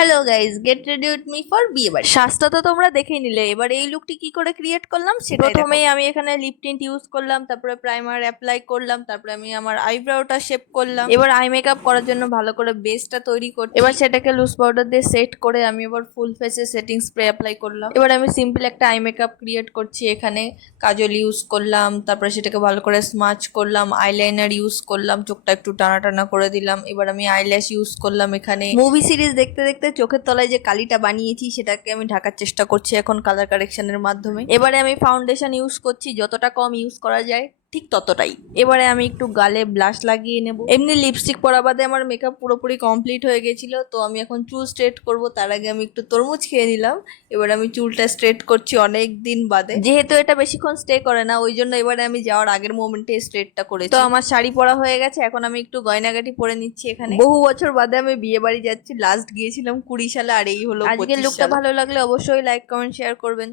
Hello guys, get ready with me for বিয়ে বাড়ি। সাজটা তো তোমরা দেখেই নিলে, এবার এই লুকটি কি করে ক্রিয়েট করলাম সেটা প্রথমেই আমি এখানে লিপ টিন্ট ইউজ করলাম, তারপরে প্রাইমার অ্যাপ্লাই করলাম, তারপরে আমি আমার আইব্রোটা শেপ করলাম। এবার আই মেকআপ করার জন্য ভালো করে বেসটা তৈরি করছি। এবার সেটাকে লুজ পাউডার দিয়ে সেট করে আমি এবার ফুল ফেসে সেটিং স্প্রে অ্যাপ্লাই করলাম। এবার আমি সিম্পল একটা আই মেকআপ ক্রিয়েট করছি। এখানে কাজল ইউজ করলাম, তারপরে সেটাকে ভালো করে স্মাচ করলাম, আইলাইনার ইউজ করলাম, চোখটা একটু টানা টানা করে দিলাম। এবার আমি আইল্যাশ ইউজ করলাম। এখানে মুভি সিরিজ দেখতে দেখতে চোখের তলায় যে কালিটা বানিয়েছি সেটাকে আমি ঢাকার চেষ্টা করছি এখন কালার কারেকশনের মাধ্যমে। এবারে আমি ফাউন্ডেশন ইউজ করছি, যতটা কম ইউজ করা যায় ঠিক ততটাই। এবারে আমি একটু গালে ব্লাশ লাগিয়ে নেব। এমনি লিপস্টিক পরা বাদে আমার মেকআপ পুরোপুরি কমপ্লিট হয়ে গেছিল। তো আমি এখন চুল স্ট্রেট করব, তার আগে আমি একটু তরমুজ খেয়ে নিলাম। এবার আমি চুলটা স্ট্রেট করছি অনেক দিন বাদে, যেহেতু এটা বেশিক্ষণ স্টে করে না, ওই জন্য এবারে আমি যাওয়ার আগের মোমেন্টে স্ট্রেটটা করেছি। তো আমার শাড়ি পরা হয়ে গেছে, এখন আমি একটু গয়নাগাটি পরে নিচ্ছি। এখানে বহু বছর বাদে আমি বিয়ে বাড়ি যাচ্ছি, লাস্ট গিয়েছিলাম 20 সালে, আর এই হলো 25 সাল। আজকের লুকটা ভালো লাগলে অবশ্যই লাইক কমেন্ট শেয়ার করবেন।